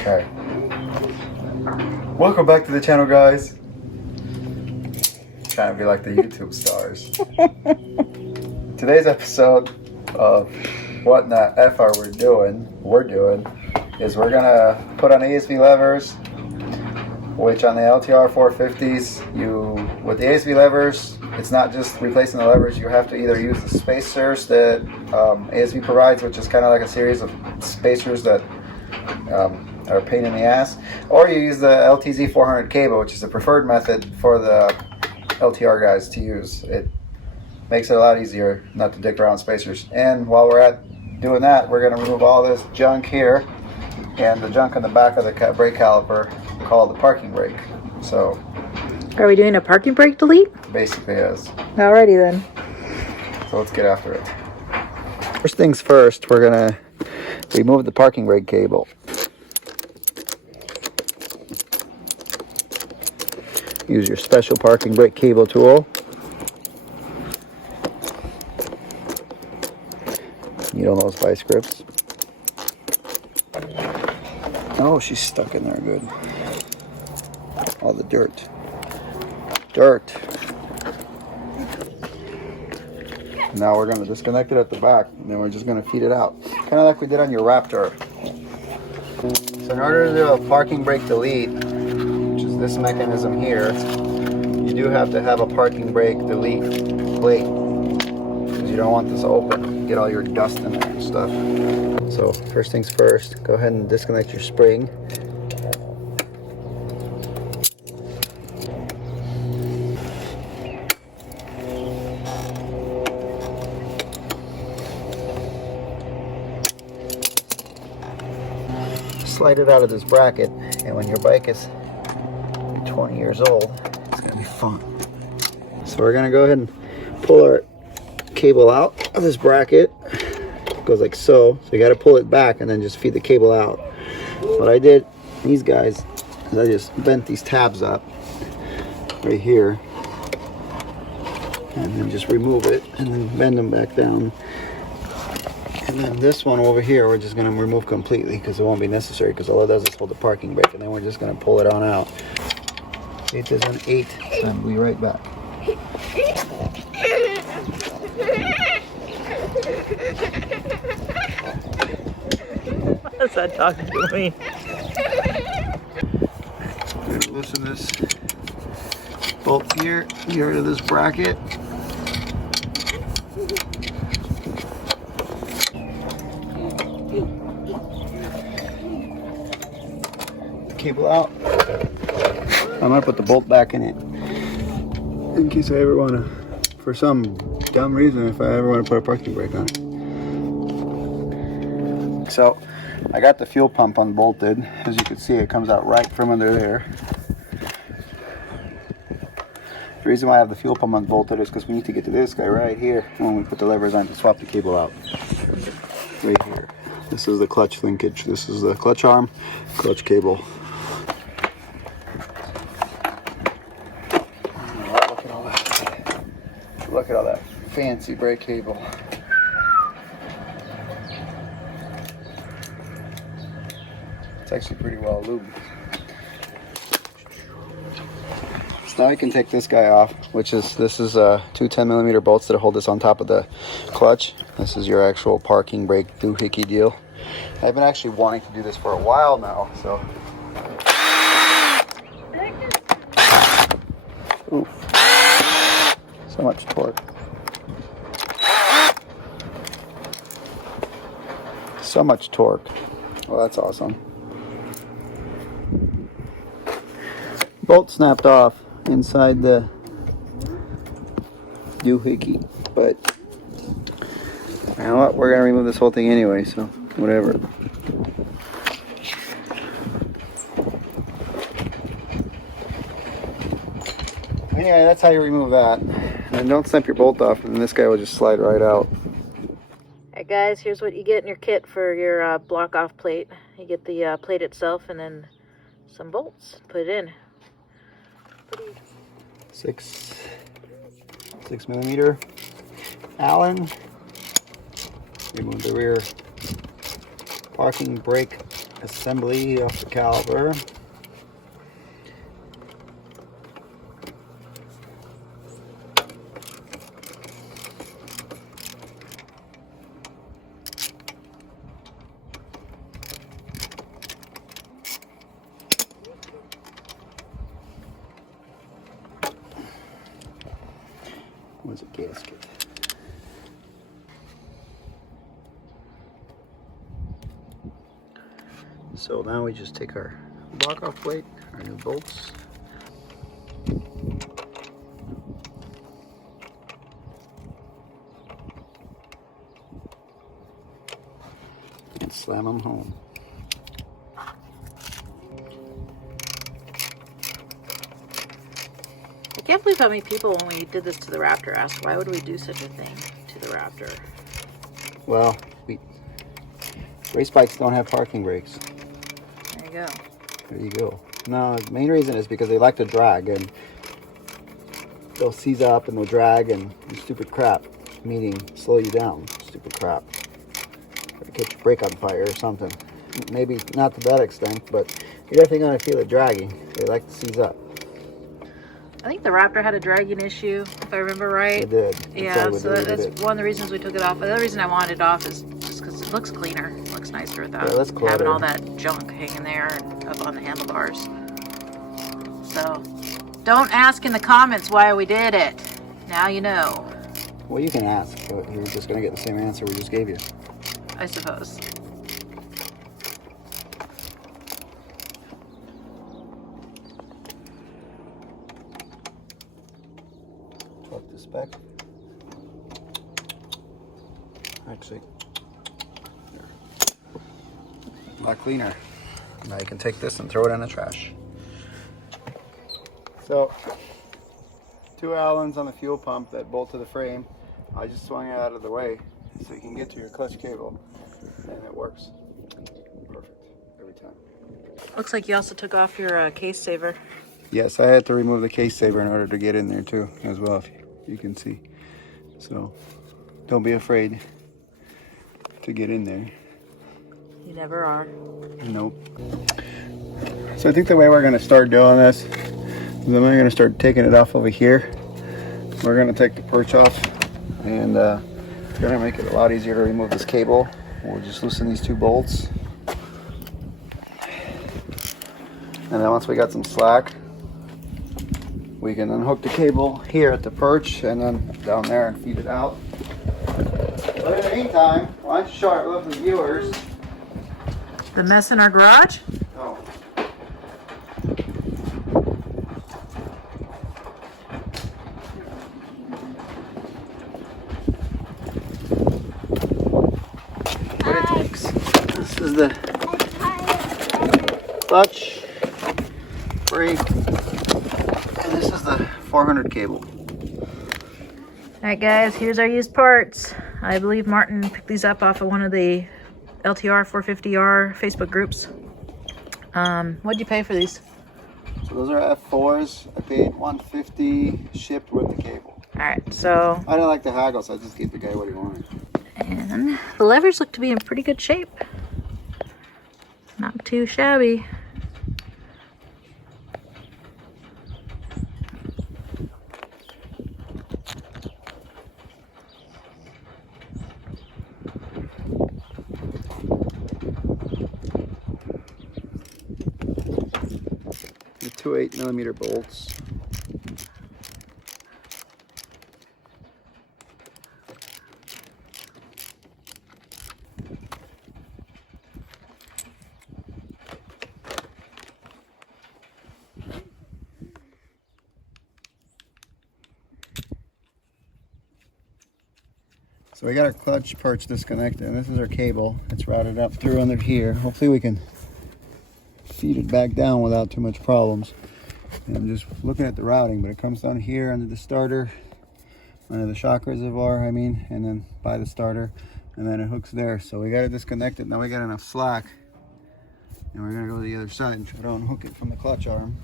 Okay. Welcome back to the channel, guys. Trying to be like the YouTube stars. Today's episode of what in the F are we're doing is we're gonna put on ASV levers, which on the LTR450s, with the ASV levers, it's not just replacing the levers. You have to either use the spacers that ASV provides, which is kind of like a series of spacers that are a pain in the ass, or you use the Z400 Cable, which is the preferred method for the LTR guys to use. It makes it a lot easier not to dick around spacers. And while we're at doing that, we're going to remove all this junk here and the junk on the back of the brake caliper called the parking brake. So, are we doing a parking brake delete? Basically, yes. Alrighty then. So let's get after it. First things first, we're going to remove the parking brake cable. Use your special parking brake cable tool. Needle nose vice grips. Oh, she's stuck in there good. All the dirt. Now we're going to disconnect it at the back, and then we're just going to feed it out. Kind of like we did on your Raptor. So in order to do a parking brake delete, which is this mechanism here, you do have to have a parking brake delete plate, because you don't want this open, get all your dust in there and stuff. So first things first, go ahead and disconnect your spring. Slide it out of this bracket, and when your bike is 20 years old, it's going to be fun. So we're going to go ahead and pull our cable out of this bracket. It goes like so. So you got to pull it back and then just feed the cable out. What I did, these guys, is I just bent these tabs up right here, and then just remove it and then bend them back down. And then this one over here, we're just going to remove completely because it won't be necessary, because all it does is hold the parking brake, and then we're just going to pull it on out. 8 is an 8, and we'll be right back. What's that talking to me? Loosen this bolt here, get rid of this bracket. Cable out. I'm gonna put the bolt back in it in case I ever want to, for some dumb reason, if I ever want to put a parking brake on it. So I got the fuel pump unbolted. As you can see, it comes out right from under there. The reason why I have the fuel pump unbolted is because we need to get to this guy right here when we put the levers on to swap the cable out. Right here. This is the clutch linkage. This is the clutch arm, clutch cable. Look at all that fancy brake cable. It's actually pretty well lubed. So now I can take this guy off, this is two 10mm bolts that hold this on top of the clutch. This is your actual parking brake doohickey deal. I've been actually wanting to do this for a while now, so. Ooh. So much torque. So much torque. Well, that's awesome. Bolt snapped off inside the doohickey, but you know what? We're gonna remove this whole thing anyway, so whatever. Anyway, that's how you remove that. And don't snap your bolt off, and this guy will just slide right out. Alright guys, here's what you get in your kit for your block off plate. You get the plate itself and then some bolts. Put it in. Six 6mm Allen. Remove the rear parking brake assembly of the caliper. Was a gasket. So now we just take our block off plate, our new bolts, and slam them home. I can't believe how many people, when we did this to the Raptor, asked why would we do such a thing to the Raptor? Well, race bikes don't have parking brakes. There you go. There you go. No, the main reason is because they like to drag, and they'll seize up and they'll drag and do stupid crap, meaning slow you down. Stupid crap. Or catch your brake on fire or something. Maybe not to that extent, but you're definitely going to feel it dragging. They like to seize up. I think the Raptor had a dragging issue, if I remember right. It did. Yeah, so that's one of the reasons we took it off. The other reason I wanted it off is just because it looks cleaner. It looks nicer without having all that junk hanging there and up on the handlebars. So, don't ask in the comments why we did it. Now you know. Well, you can ask, but you're just going to get the same answer we just gave you. I suppose. Up the spec. Actually, a lot cleaner. Now you can take this and throw it in the trash. So, 2 Allens on the fuel pump that bolt to the frame. I just swung it out of the way so you can get to your clutch cable, and it works. Perfect every time. Looks like you also took off your case saver. Yes, I had to remove the case saver in order to get in there too, as well, if you can see. So, don't be afraid to get in there. You never are. Nope. So I think the way we're going to start doing this is I'm going to start taking it off over here. We're going to take the perch off, and we're going to make it a lot easier to remove this cable. We'll just loosen these 2 bolts. And then once we got some slack, we can unhook the cable here at the perch and then down there and feed it out. But in the meantime, why don't you show our lovely viewers the mess in our garage? Oh. What it takes. This is the clutch, brake, and this is the 400 cable. Alright guys, here's our used parts. I believe Martin picked these up off of one of the LTR450 Facebook groups. What'd you pay for these? So those are F4s. I paid $150 shipped with the cable. Alright, so... I didn't like the haggle, so I just gave the guy what he wanted. And the levers look to be in pretty good shape. Not too shabby. The 2 8mm bolts. So we got our clutch perch disconnected, and this is our cable. It's routed up through under here. Hopefully we can feed it back down without too much problems. And I'm just looking at the routing, but it comes down here under the starter, under the shock reservoir, I mean, and then by the starter, and then it hooks there. So we got it disconnected. Now we got enough slack, and we're gonna go to the other side and try to unhook it from the clutch arm.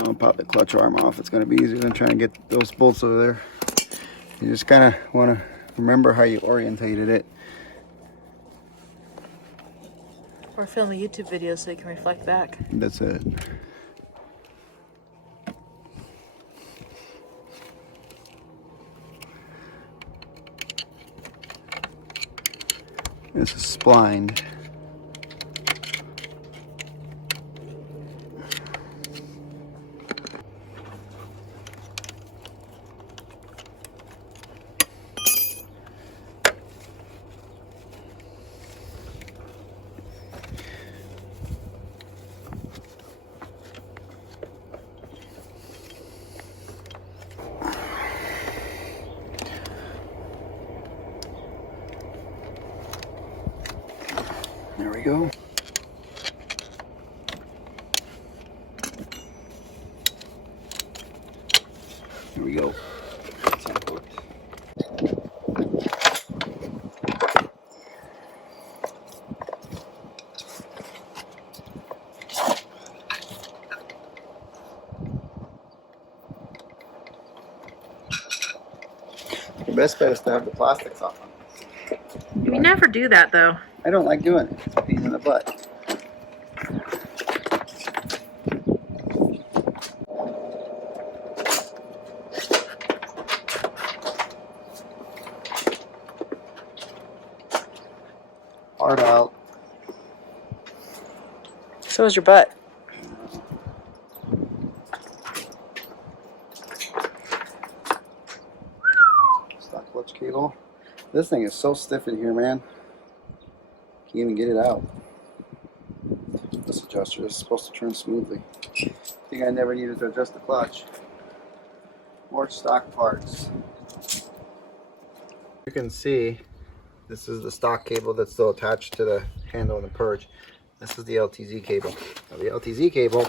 I'll pop the clutch arm off. It's going to be easier than trying to get those bolts over there. You just kind of want to remember how you orientated it. Or film a YouTube video so you can reflect back. That's it. This is splined. There we go. Here we go. The best bet is to have the plastics off on this. We never do that though. I don't like doing it. It's a pain in the butt. Hard out. So is your butt. Stock clutch cable. This thing is so stiff in here, man. Can't even get it out. This adjuster is supposed to turn smoothly. I think I never needed to adjust the clutch. More stock parts. You can see this is the stock cable that's still attached to the handle and the purge. This is the LTZ cable. Now the LTZ cable,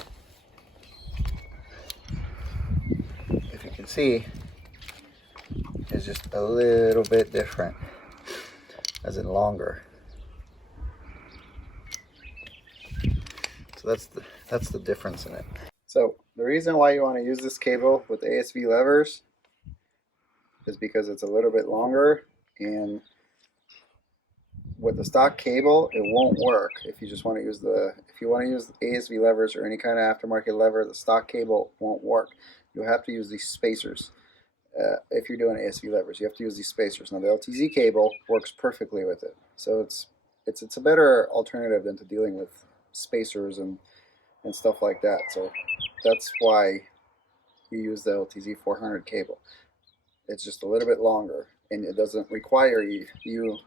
if you can see, is just a little bit different, as in longer. So that's the difference in it. So the reason why you want to use this cable with ASV levers is because it's a little bit longer, and with the stock cable it won't work if you just want to use ASV levers or any kind of aftermarket lever. The stock cable won't work. You'll have to use these spacers. If you're doing ASV levers, you have to use these spacers. Now the LTZ cable works perfectly with it, so it's a better alternative than to dealing with spacers and stuff like that. So that's why you use the Z400 cable. It's just a little bit longer, and it doesn't require you to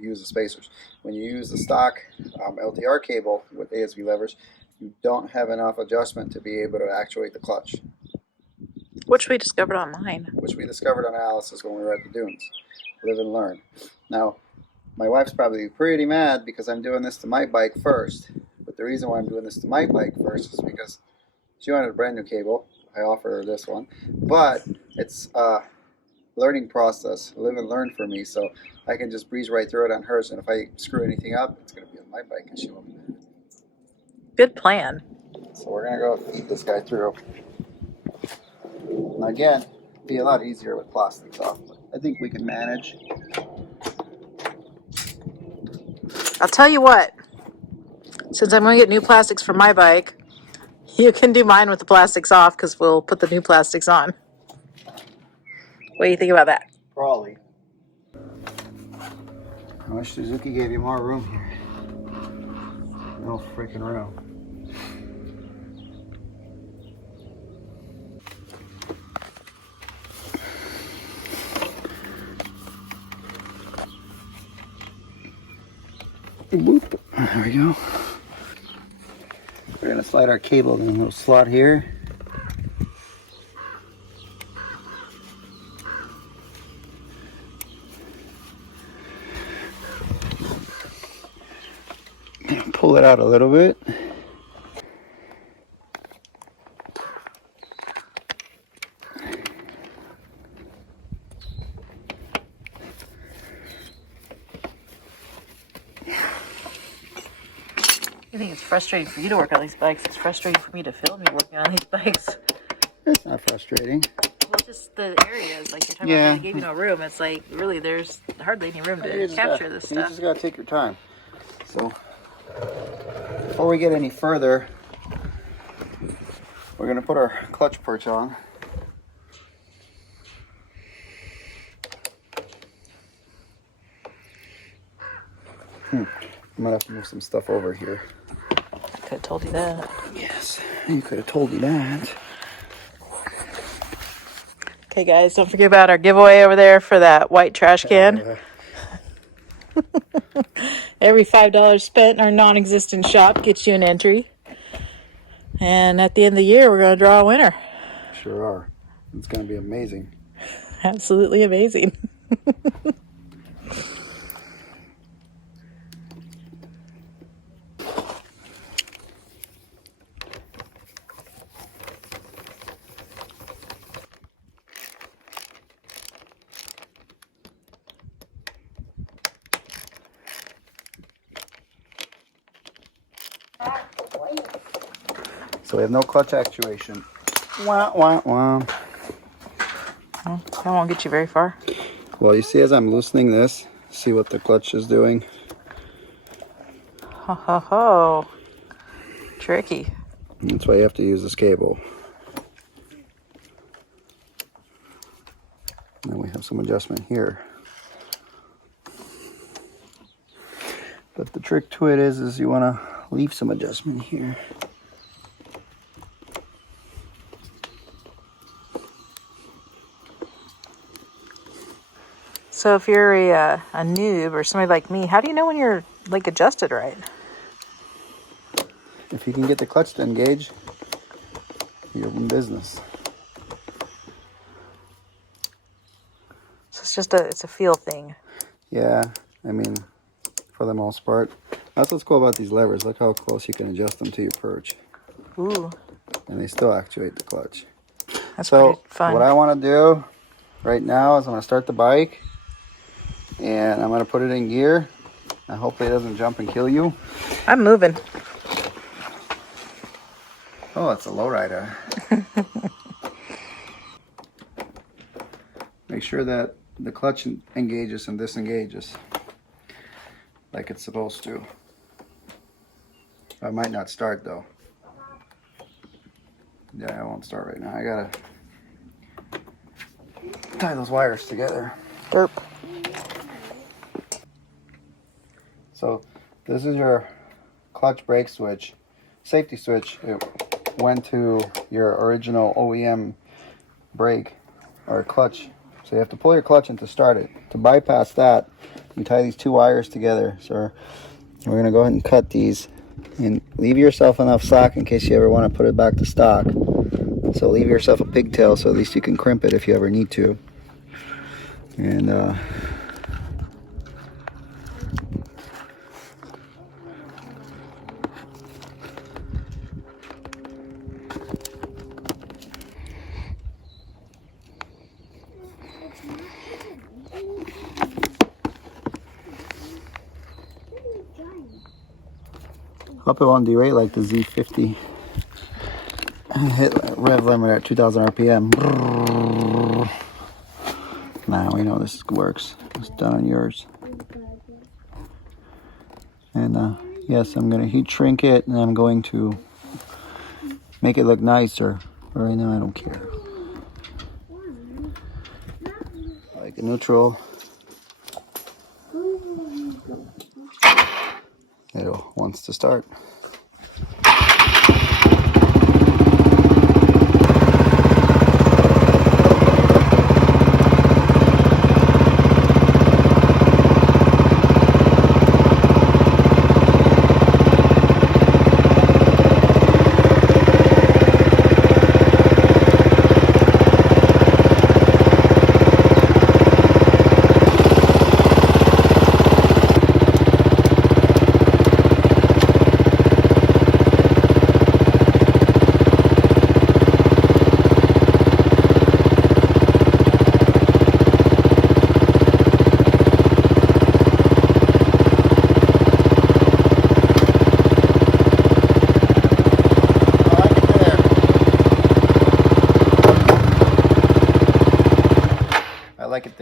use the spacers. When you use the stock LTR cable with ASV levers, you don't have enough adjustment to be able to actuate the clutch. Which we discovered online. Which we discovered on Alice's when we were at the dunes. Live and learn. Now, my wife's probably pretty mad because I'm doing this to my bike first. But the reason why I'm doing this to my bike first is because she wanted a brand new cable. I offered her this one. But it's a learning process, live and learn for me. So I can just breeze right through it on hers. And if I screw anything up, it's going to be on my bike and she won't be mad. Good plan. So we're going to go feed this guy through. Now again, it'd be a lot easier with plastics off, but I think we can manage. I'll tell you what, since I'm going to get new plastics for my bike, you can do mine with the plastics off because we'll put the new plastics on. What do you think about that? Probably. I wish Suzuki gave you more room here. No freaking room. Boop. There we go. We're going to slide our cable in a little slot here. And pull it out a little bit. I think it's frustrating for you to work on these bikes. It's frustrating for me to film you working on these bikes. It's not frustrating. Well, just the areas, like you're talking Yeah. about, they gave you no room. It's like, really, there's hardly any room to capture this You stuff. just gotta take your time. So, before we get any further, we're gonna put our clutch perch on. I might have to move some stuff over here. I could have told you that. Yes, you could have told me that. Okay, guys, don't forget about our giveaway over there for that white trash can. Every $5 spent in our non-existent shop gets you an entry. And at the end of the year, we're going to draw a winner. Sure are. It's going to be amazing. Absolutely amazing. So we have no clutch actuation. Wah, wah, wah. Well, that won't get you very far. Well, you see as I'm loosening this, see what the clutch is doing? Ho, ho, ho. Tricky. That's why you have to use this cable. Then we have some adjustment here. But the trick to it is you want to leave some adjustment here. So if you're a noob or somebody like me, how do you know when you're like adjusted right? If you can get the clutch to engage, you're in business. So it's just it's a feel thing. Yeah, I mean, for the most part. That's what's cool about these levers. Look how close you can adjust them to your perch. Ooh. And they still actuate the clutch. That's so pretty fun. What I want to do right now is I'm going to start the bike. And I'm going to put it in gear. I hope it doesn't jump and kill you. I'm moving. Oh, it's a lowrider. Make sure that the clutch engages and disengages like it's supposed to. I might not start though. Yeah, I won't start right now. I gotta tie those wires together. Derp. So this is your clutch brake switch. Safety switch, it went to your original OEM brake or clutch. So you have to pull your clutch in to start it. To bypass that, you tie these two wires together. So we're going to go ahead and cut these and leave yourself enough slack in case you ever want to put it back to stock. So leave yourself a pigtail so at least you can crimp it if you ever need to. And hope it won't derail like the Z50. Hit rev limiter at 2000 RPM. Nah, we know this works. It's done on yours. And yes, I'm going to heat shrink it and I'm going to make it look nicer. But right now I don't care. Like a neutral. It wants to start.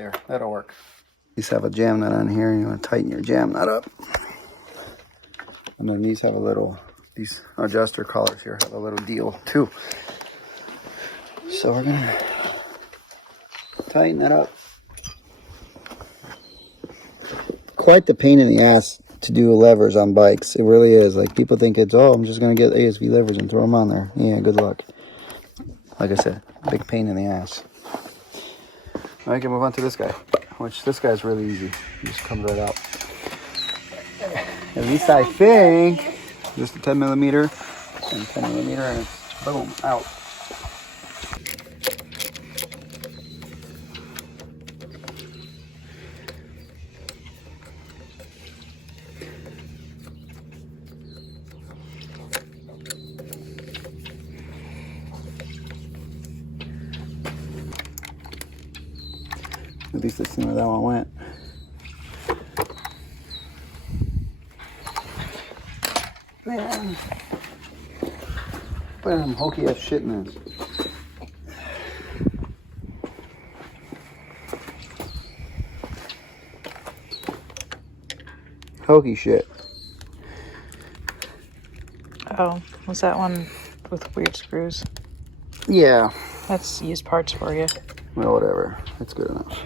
there. That'll work. These have a jam nut on here, and you want to tighten your jam nut up. And then these have a little, these adjuster collars here have a little deal too. So we're gonna tighten that up. Quite the pain in the ass to do levers on bikes. It really is. Like, people think it's, oh, I'm just gonna get ASV levers and throw them on there. Yeah, good luck. Like I said, big pain in the ass. I can move on to this guy, which this guy's really easy. It just comes right out. At least I think. Just a 10 millimeter and 10 millimeter, and it's boom, out. At least let's see where that one went. Man, put some hokey ass shit in this. Hokey shit. Oh, was that one with weird screws? Yeah. That's used parts for you. Well, whatever. That's good enough.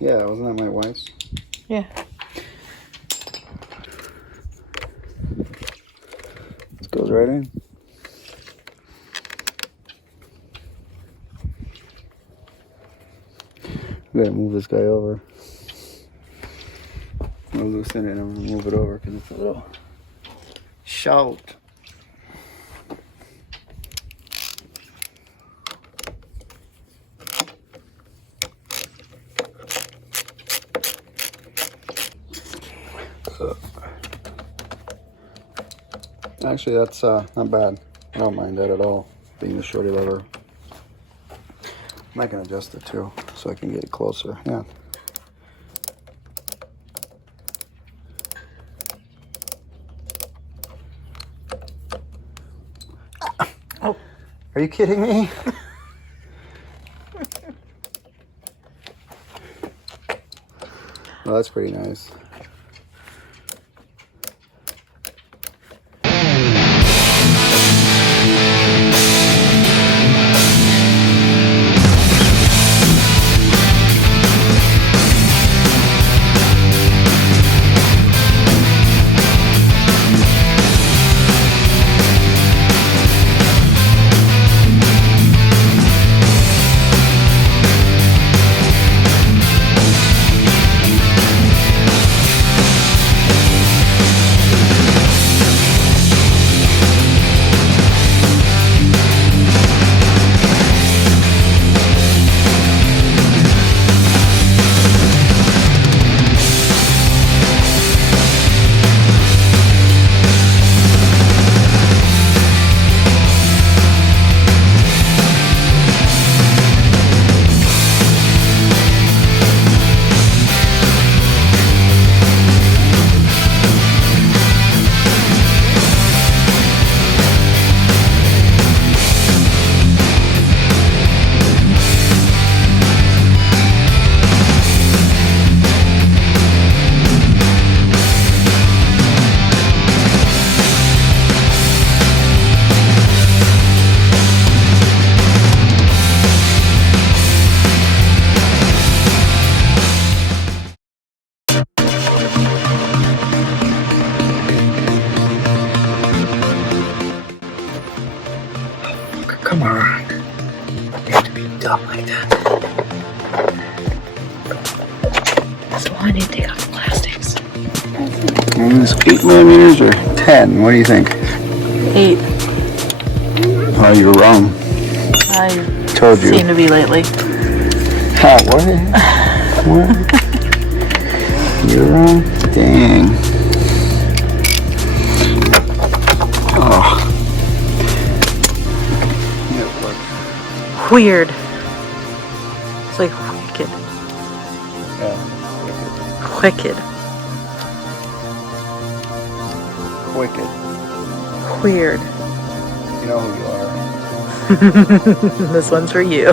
Yeah, wasn't that my wife's? Yeah. This goes right in. We gotta move this guy over. I'll loosen it and I'm gonna move it over because it's a little short. Actually, that's not bad. I don't mind that at all, being the shorty lever. I can adjust it too, so I can get it closer. Yeah. Oh. Are you kidding me? Well, that's pretty nice. Come on. You have to be dumb like that. So I need to take off the plastics. And it's 8 millimeters or 10? What do you think? 8. Oh, you're wrong. I told you. Seem to be lately. Oh, what? What? You're wrong? Dang. Oh. Weird. It's like wicked. Yeah, Wicked. wicked. Weird. You know who you are. This one's for you.